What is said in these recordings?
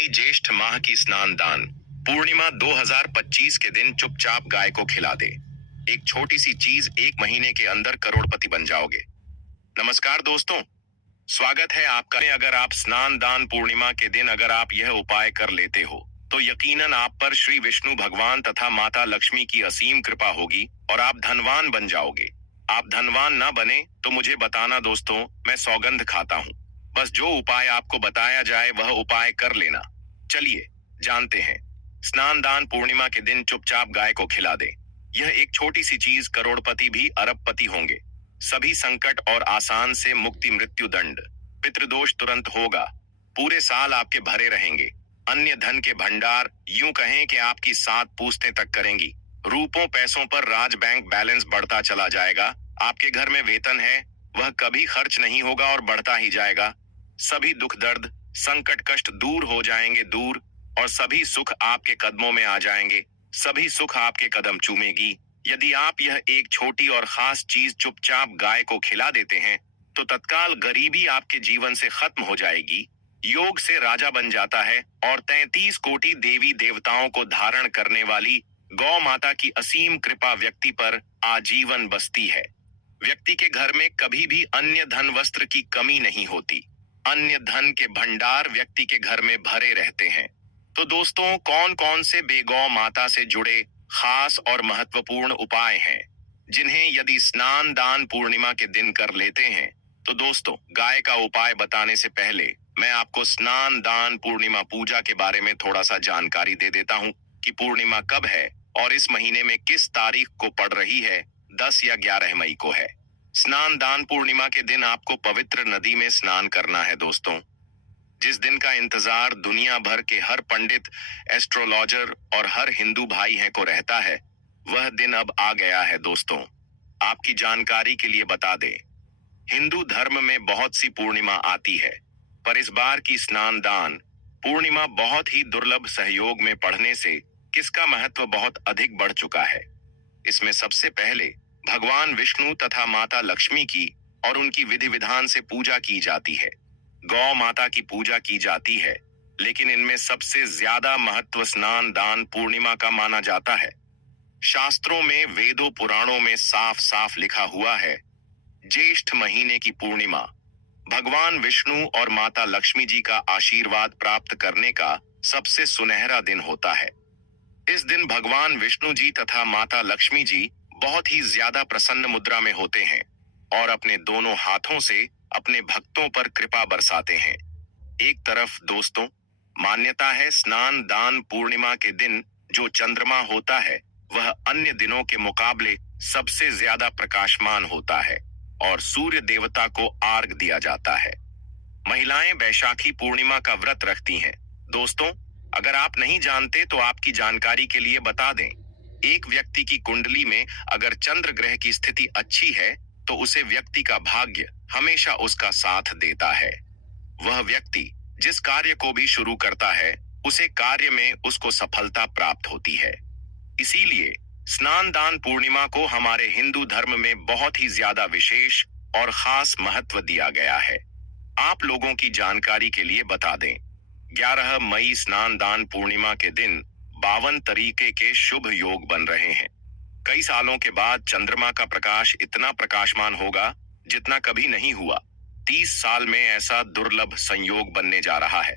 मई ज्येष्ठ माह की स्नान दान पूर्णिमा 2025 के दिन चुपचाप गाय को खिला दे। एक छोटी सी चीज 1 महीने के अंदर करोड़पति बन जाओगे। नमस्कार दोस्तों, स्वागत है आपका। अगर आप स्नान दान पूर्णिमा के दिन अगर आप यह उपाय कर लेते हो तो यकीनन आप पर श्री विष्णु भगवान तथा माता लक्ष्मी की असीम कृपा होगी और आप धनवान बन जाओगे। आप धनवान ना बने तो मुझे बताना दोस्तों, मैं सौगंध खाता हूँ। बस जो उपाय आपको बताया जाए वह उपाय कर लेना। चलिए जानते हैं। स्नान दान पूर्णिमा के दिन चुपचाप गाय को खिला दे। यह एक छोटी सी चीज करोड़पति भी अरबपति होंगे। सभी संकट और आसान से मुक्ति, मृत्यु दंड, पितृदोष तुरंत होगा। पूरे साल आपके भरे रहेंगे। अन्य धन के भंडार, यूं कहें कि आपकी 7 पूछतें तक करेंगी। रूपों पैसों पर राज बैंक बैलेंस बढ़ता चला जाएगा। आपके घर में वेतन है वह कभी खर्च नहीं होगा और बढ़ता ही जाएगा। सभी दुख दर्द संकट कष्ट दूर हो जाएंगे दूर, और सभी सुख आपके कदमों में आ जाएंगे। सभी सुख आपके कदम चूमेगी। यदि आप यह एक छोटी और खास चीज चुपचाप गाय को खिला देते हैं तो तत्काल गरीबी आपके जीवन से खत्म हो जाएगी। योग से राजा बन जाता है और 33 कोटि देवी देवताओं को धारण करने वाली गौ माता की असीम कृपा व्यक्ति पर आजीवन बसती है। व्यक्ति के घर में कभी भी अन्य धन वस्त्र की कमी नहीं होती। अन्य धन के भंडार व्यक्ति के घर में भरे रहते हैं। तो दोस्तों, कौन कौन से बेगौ माता से जुड़े खास और महत्वपूर्ण उपाय हैं जिन्हें यदि स्नान दान पूर्णिमा के दिन कर लेते हैं तो दोस्तों, गाय का उपाय बताने से पहले मैं आपको स्नान दान पूर्णिमा पूजा के बारे में थोड़ा सा जानकारी दे देता हूँ कि पूर्णिमा कब है और इस महीने में किस तारीख को पड़ रही है। 10 या 11 मई को है। स्नान दान पूर्णिमा के दिन आपको पवित्र नदी में स्नान करना है दोस्तों। जिस दिन का इंतजार दुनिया भर के हर पंडित, एस्ट्रोलॉजर और हर हिंदू भाई है को रहता है, वह दिन अब आ गया है दोस्तों। आपकी जानकारी के लिए बता दें, हिंदू धर्म में बहुत सी पूर्णिमा आती है, पर इस बार की स्नान दान पूर्णिमा बहुत ही दुर्लभ सहयोग में पढ़ने से किसका महत्व बहुत अधिक बढ़ चुका है। इसमें सबसे पहले भगवान विष्णु तथा माता लक्ष्मी की और उनकी विधि विधान से पूजा की जाती है। गौ माता की पूजा की जाती है, लेकिन इनमें सबसे ज्यादा महत्व स्नान दान पूर्णिमा का माना जाता है। शास्त्रों में, वेदों पुराणों में साफ साफ लिखा हुआ है, ज्येष्ठ महीने की पूर्णिमा भगवान विष्णु और माता लक्ष्मी जी का आशीर्वाद प्राप्त करने का सबसे सुनहरा दिन होता है। इस दिन भगवान विष्णु जी तथा माता लक्ष्मी जी बहुत ही ज्यादा प्रसन्न मुद्रा में होते हैं और अपने दोनों हाथों से अपने भक्तों पर कृपा बरसाते हैं। एक तरफ दोस्तों, मान्यता है स्नान दान पूर्णिमा के दिन जो चंद्रमा होता है वह अन्य दिनों के मुकाबले सबसे ज्यादा प्रकाशमान होता है और सूर्य देवता को आर्घ दिया जाता है। महिलाएं बैशाखी पूर्णिमा का व्रत रखती हैं। दोस्तों, अगर आप नहीं जानते तो आपकी जानकारी के लिए बता दें, एक व्यक्ति की कुंडली में अगर चंद्र ग्रह की स्थिति अच्छी है तो उसे व्यक्ति का भाग्य हमेशा उसका साथ देता है। वह व्यक्ति जिस कार्य को भी शुरू करता है उसे कार्य में उसको सफलता प्राप्त होती है। इसीलिए स्नान दान पूर्णिमा को हमारे हिंदू धर्म में बहुत ही ज्यादा विशेष और खास महत्व दिया गया है। आप लोगों की जानकारी के लिए बता दें, 11 मई स्नान दान पूर्णिमा के दिन 52 तरीके के शुभ योग बन रहे हैं। कई सालों के बाद चंद्रमा का प्रकाश इतना प्रकाशमान होगा जितना कभी नहीं हुआ। 30 साल में ऐसा दुर्लभ संयोग बनने जा रहा है।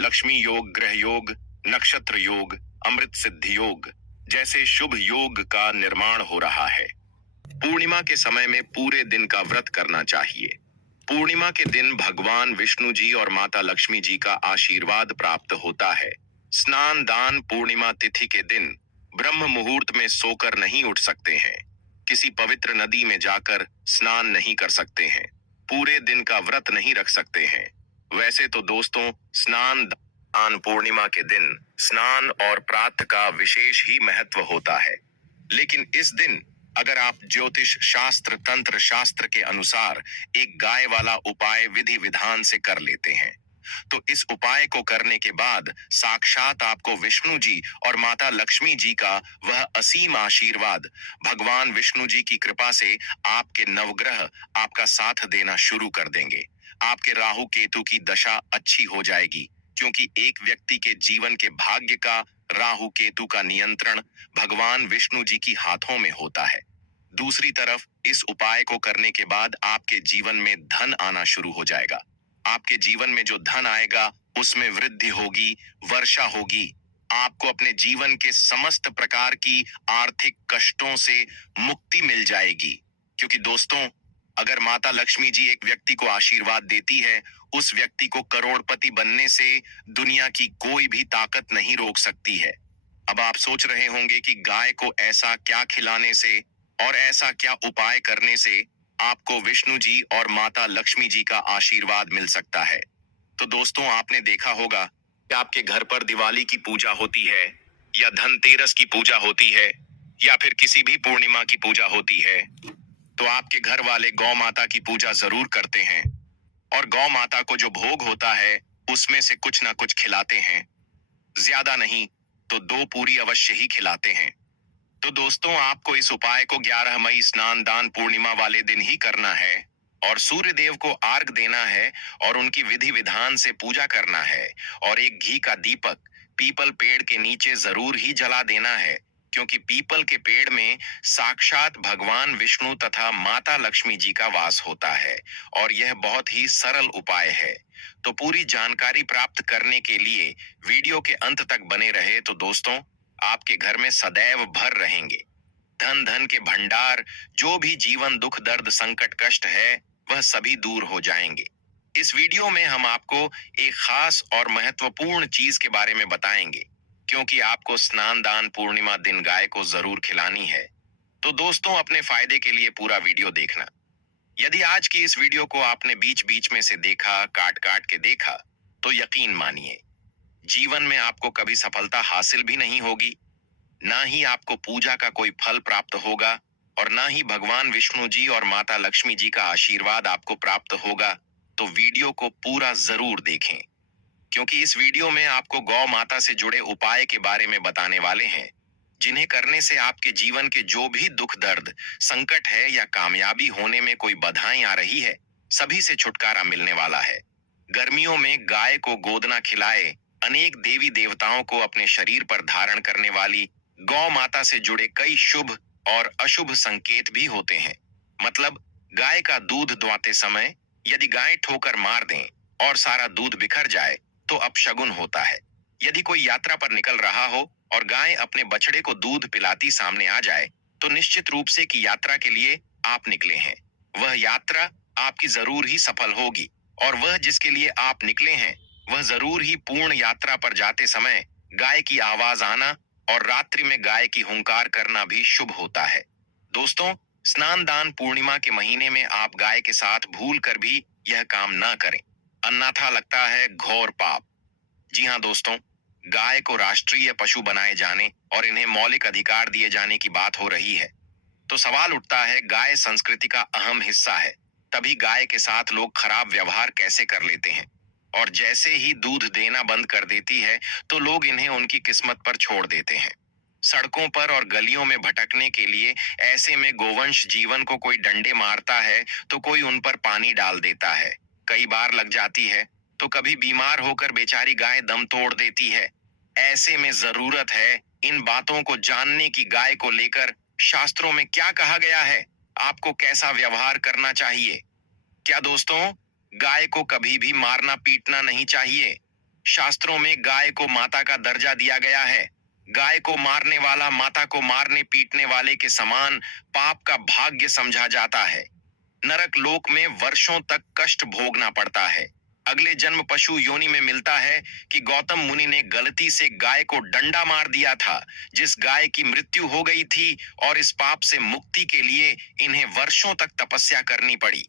लक्ष्मी योग, ग्रह योग, नक्षत्र योग, अमृत सिद्धि योग जैसे शुभ योग का निर्माण हो रहा है। पूर्णिमा के समय में पूरे दिन का व्रत करना चाहिए। पूर्णिमा के दिन भगवान विष्णु जी और माता लक्ष्मी जी का आशीर्वाद प्राप्त होता है। स्नान दान पूर्णिमा तिथि के दिन ब्रह्म मुहूर्त में सोकर नहीं उठ सकते हैं। किसी पवित्र नदी में जाकर स्नान नहीं कर सकते हैं। पूरे दिन का व्रत नहीं रख सकते हैं। वैसे तो दोस्तों, स्नान दान पूर्णिमा के दिन स्नान और प्रातः का विशेष ही महत्व होता है, लेकिन इस दिन अगर आप ज्योतिष शास्त्र तंत्र शास्त्र के अनुसार एक गाय वाला उपाय विधि विधान से कर लेते हैं तो इस उपाय को करने के बाद साक्षात आपको विष्णु जी और माता लक्ष्मी जी का वह असीम आशीर्वाद, भगवान विष्णु जी की कृपा से आपके नवग्रह आपका साथ देना शुरू कर देंगे। आपके राहु केतु की दशा अच्छी हो जाएगी। क्योंकि एक व्यक्ति के जीवन के भाग्य का, राहु केतु का नियंत्रण भगवान विष्णु जी की हाथों में होता है। दूसरी तरफ इस उपाय को करने के बाद आपके जीवन में धन आना शुरू हो जाएगा। आपके जीवन में जो धन आएगा उसमें वृद्धि होगी, वर्षा होगी। आपको अपने जीवन के समस्त प्रकार की आर्थिक कष्टों से मुक्ति मिल जाएगी। क्योंकि दोस्तों, अगर माता लक्ष्मी जी एक व्यक्ति को आशीर्वाद देती है, उस व्यक्ति को करोड़पति बनने से दुनिया की कोई भी ताकत नहीं रोक सकती है। अब आप सोच रहे होंगे कि गाय को ऐसा क्या खिलाने से और ऐसा क्या उपाय करने से आपको विष्णु जी और माता लक्ष्मी जी का आशीर्वाद मिल सकता है। तो दोस्तों, आपने देखा होगा कि आपके घर पर दिवाली की पूजा होती है, या धनतेरस की पूजा होती है, या फिर किसी भी पूर्णिमा की पूजा होती है, तो आपके घर वाले गौ माता की पूजा जरूर करते हैं और गौ माता को जो भोग होता है उसमें से कुछ ना कुछ खिलाते हैं। ज्यादा नहीं तो 2 पूरी अवश्य ही खिलाते हैं। तो दोस्तों, आपको इस उपाय को 11 मई स्नान दान पूर्णिमा वाले दिन ही करना है और सूर्य देव को अर्घ देना है और उनकी विधि विधान से पूजा करना है और एक घी का दीपक पीपल पेड़ के नीचे जरूर ही जला देना है, क्योंकि पीपल के पेड़ में साक्षात भगवान विष्णु तथा माता लक्ष्मी जी का वास होता है और यह बहुत ही सरल उपाय है। तो पूरी जानकारी प्राप्त करने के लिए वीडियो के अंत तक बने रहे तो दोस्तों, आपके घर में सदैव भर रहेंगे। धन धन के भंडार, जो भी जीवन दुख दर्द संकट कष्ट है वह सभी दूर हो जाएंगे। इस वीडियो में हम आपको एक खास और महत्वपूर्ण चीज के बारे में बताएंगे, क्योंकि आपको स्नान दान पूर्णिमा दिन गाय को जरूर खिलानी है। तो दोस्तों, अपने फायदे के लिए पूरा वीडियो देखना। यदि आज की इस वीडियो को आपने बीच बीच में से देखा, काट काट के देखा, तो यकीन मानिए जीवन में आपको कभी सफलता हासिल भी नहीं होगी, ना ही आपको पूजा का कोई फल प्राप्त होगा और ना ही भगवान विष्णु जी और माता लक्ष्मी जी का आशीर्वाद आपको प्राप्त होगा। तो वीडियो को पूरा जरूर देखें, क्योंकि इस वीडियो में आपको गौ माता से जुड़े उपाय के बारे में बताने वाले हैं, जिन्हें करने से आपके जीवन के जो भी दुख दर्द संकट है या कामयाबी होने में कोई बाधाएं आ रही है, सभी से छुटकारा मिलने वाला है। गर्मियों में गाय को गोदना खिलाए अनेक देवी देवताओं को अपने शरीर पर धारण करने वाली गौ माता से जुड़े कई शुभ और अशुभ संकेत भी होते हैं। मतलब, गाय का दूध दुहाते समय यदि गाय ठोकर मार दें और सारा दूध बिखर जाए तो अपशगुन होता है। यदि कोई यात्रा पर निकल रहा हो और गाय अपने बछड़े को दूध पिलाती सामने आ जाए, तो निश्चित रूप से कि यात्रा के लिए आप निकले हैं, वह यात्रा आपकी जरूर ही सफल होगी और वह जिसके लिए आप निकले हैं वह जरूर ही पूर्ण यात्रा पर जाते समय गाय की आवाज आना और रात्रि में गाय की हुंकार करना भी शुभ होता है। दोस्तों, स्नान दान पूर्णिमा के महीने में आप गाय के साथ भूल कर भी यह काम ना करें, अन्यथा लगता है घोर पाप। जी हाँ दोस्तों, गाय को राष्ट्रीय पशु बनाए जाने और इन्हें मौलिक अधिकार दिए जाने की बात हो रही है, तो सवाल उठता है, गाय संस्कृति का अहम हिस्सा है, तभी गाय के साथ लोग खराब व्यवहार कैसे कर लेते हैं और जैसे ही दूध देना बंद कर देती है तो लोग इन्हें उनकी किस्मत पर छोड़ देते हैं। सड़कों पर और गलियों में भटकने के लिए ऐसे में गोवंश जीवन को कोई डंडे मारता है तो कोई उन पर पानी डाल देता है, कई बार लग जाती है, तो कभी बीमार होकर बेचारी गाय दम तोड़ देती है। ऐसे में जरूरत है इन बातों को जानने की, गाय को लेकर शास्त्रों में क्या कहा गया है, आपको कैसा व्यवहार करना चाहिए। क्या दोस्तों, गाय को कभी भी मारना पीटना नहीं चाहिए। शास्त्रों में गाय को माता का दर्जा दिया गया है। गाय को मारने वाला माता को मारने पीटने वाले के समान पाप का भाग्य समझा जाता है। नरक लोक में वर्षों तक कष्ट भोगना पड़ता है। अगले जन्म पशु योनि में मिलता है कि गौतम मुनि ने गलती से गाय को डंडा मार दिया था, जिस गाय की मृत्यु हो गई थी, और इस पाप से मुक्ति के लिए इन्हें वर्षों तक तपस्या करनी पड़ी।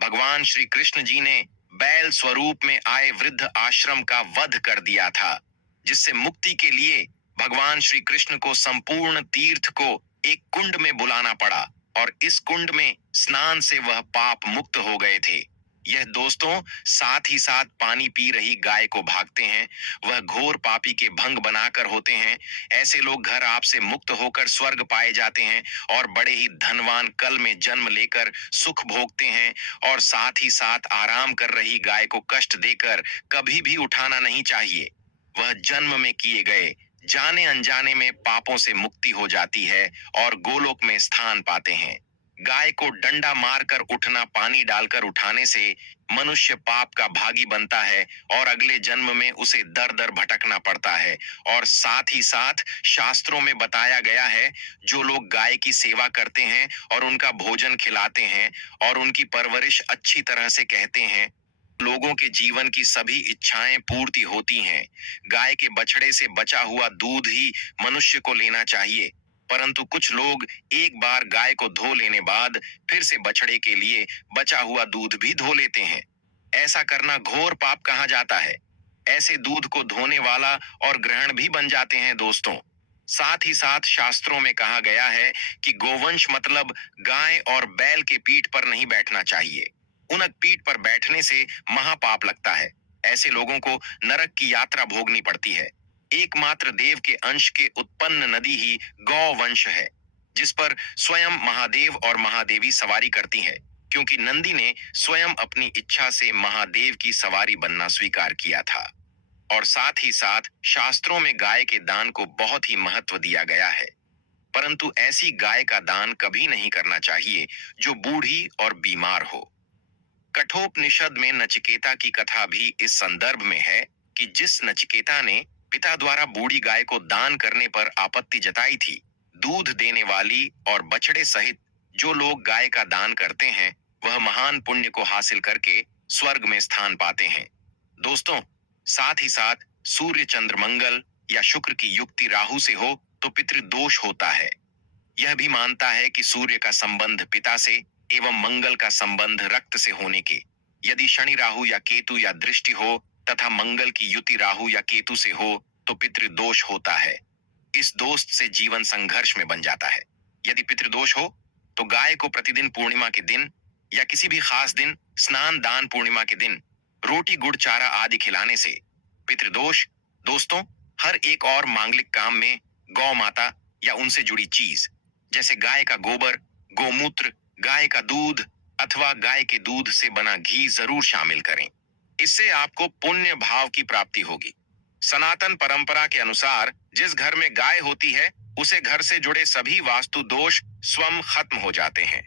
भगवान श्री कृष्ण जी ने बैल स्वरूप में आए वृद्ध आश्रम का वध कर दिया था, जिससे मुक्ति के लिए भगवान श्री कृष्ण को संपूर्ण तीर्थ को एक कुंड में बुलाना पड़ा और इस कुंड में स्नान से वह पाप मुक्त हो गए थे। यह दोस्तों साथ ही साथ पानी पी रही गाय को भागते हैं, वह घोर पापी के भंग बनाकर होते हैं। ऐसे लोग घर आपसे मुक्त होकर स्वर्ग पाए जाते हैं और बड़े ही धनवान कल में जन्म लेकर सुख भोगते हैं। और साथ ही साथ आराम कर रही गाय को कष्ट देकर कभी भी उठाना नहीं चाहिए। वह जन्म में किए गए जाने अनजाने में पापों से मुक्ति हो जाती है और गोलोक में स्थान पाते हैं। गाय को डंडा मारकर उठना, पानी डालकर उठाने से मनुष्य पाप का भागी बनता है और अगले जन्म में उसे दर दर भटकना पड़ता है। और साथ ही साथ शास्त्रों में बताया गया है, जो लोग गाय की सेवा करते हैं और उनका भोजन खिलाते हैं और उनकी परवरिश अच्छी तरह से कहते हैं, लोगों के जीवन की सभी इच्छाएं पूर्ति होती हैं। गाय के बछड़े से बचा हुआ दूध ही मनुष्य को लेना चाहिए, परंतु कुछ लोग एक बार गाय को धो लेने बाद फिर से बछड़े के लिए बचा हुआ दूध भी धो लेते हैं। ऐसा करना घोर पाप कहा जाता है। ऐसे दूध को धोने वाला और ग्रहण भी बन जाते हैं दोस्तों। साथ ही साथ शास्त्रों में कहा गया है कि गोवंश मतलब गाय और बैल के पीठ पर नहीं बैठना चाहिए। उनक पीठ पर बैठने से महापाप लगता है। ऐसे लोगों को नरक की यात्रा भोगनी पड़ती है। एकमात्र देव के अंश के उत्पन्न नदी ही गौवंश है, जिस पर स्वयं महादेव और महादेवी सवारी करती है, क्योंकि नंदी ने स्वयं अपनी इच्छा से महादेव की सवारी बनना स्वीकार किया था। और साथ ही साथ शास्त्रों में गाय के दान को बहुत ही महत्व दिया गया है, परंतु ऐसी गाय का दान कभी नहीं करना चाहिए जो बूढ़ी और बीमार हो। कठोपनिषद में नचिकेता की कथा भी इस संदर्भ में है कि जिस नचिकेता ने पिता द्वारा बूढ़ी गाय को दान करने पर आपत्ति जताई थी, दूध देने वाली और बछड़े सहित जो लोग गाय का दान करते हैं, वह महान पुण्य को हासिल करके स्वर्ग में स्थान पाते हैं। दोस्तों, साथ ही साथ सूर्य चंद्र मंगल या शुक्र की युक्ति राहु से हो तो पितृदोष होता है। यह भी मानता है कि सूर्य का संबंध पिता से एवं मंगल का संबंध रक्त से होने के, यदि शनि राहु या केतु या दृष्टि हो तथा मंगल की युति राहु या केतु से हो तो पितृदोष होता है। इस दोष से जीवन संघर्ष में बन जाता है। यदि पितृदोष हो तो गाय को प्रतिदिन पूर्णिमा के दिन या किसी भी खास दिन, स्नान दान पूर्णिमा के दिन रोटी गुड़ चारा आदि खिलाने से पितृदोष। दोस्तों, हर एक और मांगलिक काम में गौ माता या उनसे जुड़ी चीज जैसे गाय का गोबर, गोमूत्र, गाय का दूध अथवा गाय के दूध से बना घी जरूर शामिल करें। इससे आपको पुण्य भाव की प्राप्ति होगी। सनातन परंपरा के अनुसार जिस घर में गाय होती है, उसे घर से जुड़े सभी वास्तु दोष स्वयं खत्म हो जाते हैं।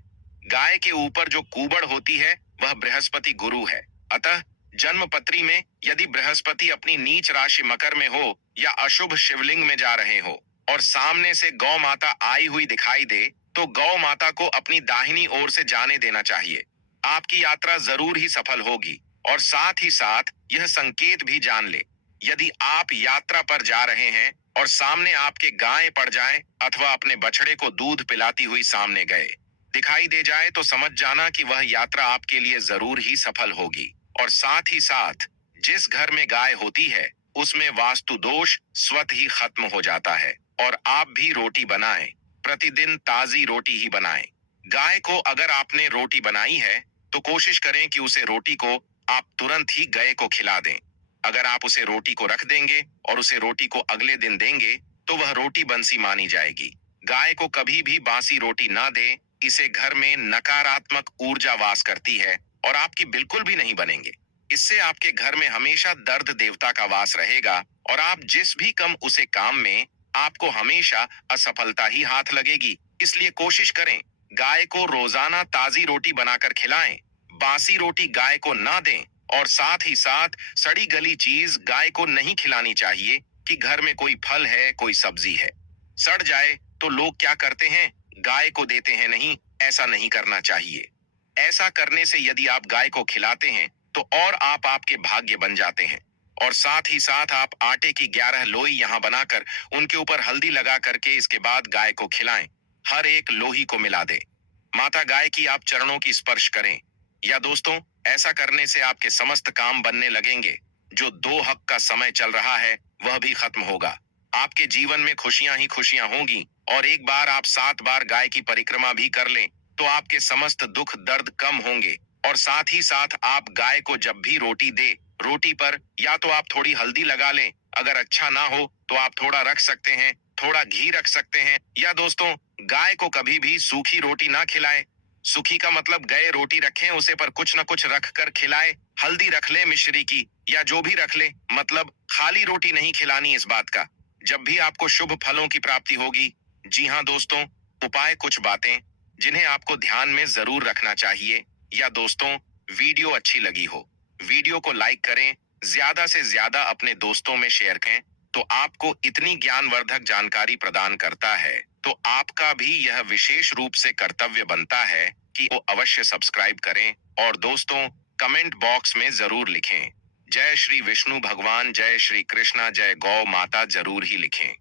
गाय के ऊपर जो कुबड़ होती है वह बृहस्पति गुरु है। अतः जन्म पत्री में यदि बृहस्पति अपनी नीच राशि मकर में हो या अशुभ शिवलिंग में जा रहे हो और सामने से गौ माता आई हुई दिखाई दे, तो गौ माता को अपनी दाहिनी ओर से जाने देना चाहिए। आपकी यात्रा जरूर ही सफल होगी। और साथ ही साथ यह संकेत भी जान ले, यदि आप यात्रा पर जा रहे हैं और सामने आपके गाय पड़ जाए अथवा अपने बछड़े को दूध पिलाती हुई सामने गए दिखाई दे जाए, तो समझ जाना कि वह यात्रा आपके लिए जरूर ही सफल होगी। और साथ ही साथ जिस घर में गाय होती है उसमें वास्तु दोष स्वतः ही खत्म हो जाता है। और आप भी रोटी बनाएं, प्रतिदिन ताजी रोटी ही बनाएं। गाय को अगर आपने रोटी बनाई है तो कोशिश करें कि उसे रोटी को आप तुरंत ही गाय को खिला दें। अगर आप उसे रोटी को रख देंगे और उसे रोटी को अगले दिन देंगे तो वह रोटी बंसी मानी जाएगी। गाय को कभी भी बासी रोटी ना दे, इसे घर में नकारात्मक ऊर्जा वास करती है और आपकी बिल्कुल भी नहीं बनेंगे। इससे आपके घर में हमेशा दर्द देवता का वास रहेगा और आप जिस भी कम उसे काम में आपको हमेशा असफलता ही हाथ लगेगी। इसलिए कोशिश करें गाय को रोजाना ताजी रोटी बनाकर खिलाएं, बासी रोटी गाय को ना दें। और साथ ही साथ सड़ी गली चीज गाय को नहीं खिलानी चाहिए कि घर में कोई फल है, कोई सब्जी है, सड़ जाए तो लोग क्या करते हैं, गाय को देते हैं। नहीं, ऐसा नहीं करना चाहिए। ऐसा करने से यदि आप गाय को खिलाते हैं तो और आप आपके भाग्य बन जाते हैं। और साथ ही साथ आप आटे की 11 लोई यहाँ बनाकर उनके ऊपर हल्दी लगा करके इसके बाद गाय को खिलाएं। हर एक लोही को मिला दें। माता गाय की आप चरणों की स्पर्श करें। या दोस्तों, ऐसा करने से आपके समस्त काम बनने लगेंगे। जो दो हक का समय चल रहा है वह भी खत्म होगा। आपके जीवन में खुशियां ही खुशियां होंगी। और एक बार आप 7 बार गाय की परिक्रमा भी कर लें तो आपके समस्त दुख दर्द कम होंगे और साथ ही साथ आप गाय को जब भी रोटी दे, रोटी पर या तो आप थोड़ी हल्दी लगा लें, अगर अच्छा ना हो तो आप थोड़ा रख सकते हैं, थोड़ा घी रख सकते हैं, या दोस्तों गाय को कभी भी सूखी रोटी ना खिलाएं। सूखी का मतलब गए रोटी रखें, उसे पर कुछ न कुछ रख कर खिलाएं। हल्दी रख ले मिश्री की, या जो भी रख ले, मतलब खाली रोटी नहीं खिलानी इस बात का। जब भी आपको शुभ फलों की प्राप्ति होगी। जी हाँ दोस्तों, उपाय कुछ बातें जिन्हें आपको ध्यान में जरूर रखना चाहिए। या दोस्तों, वीडियो अच्छी लगी हो, वीडियो को लाइक करें, ज्यादा से ज्यादा अपने दोस्तों में शेयर करें। तो आपको इतनी ज्ञानवर्धक जानकारी प्रदान करता है, तो आपका भी यह विशेष रूप से कर्तव्य बनता है कि वो अवश्य सब्सक्राइब करें। और दोस्तों, कमेंट बॉक्स में जरूर लिखें, जय श्री विष्णु भगवान, जय श्री कृष्णा, जय गौ माता, जरूर ही लिखें।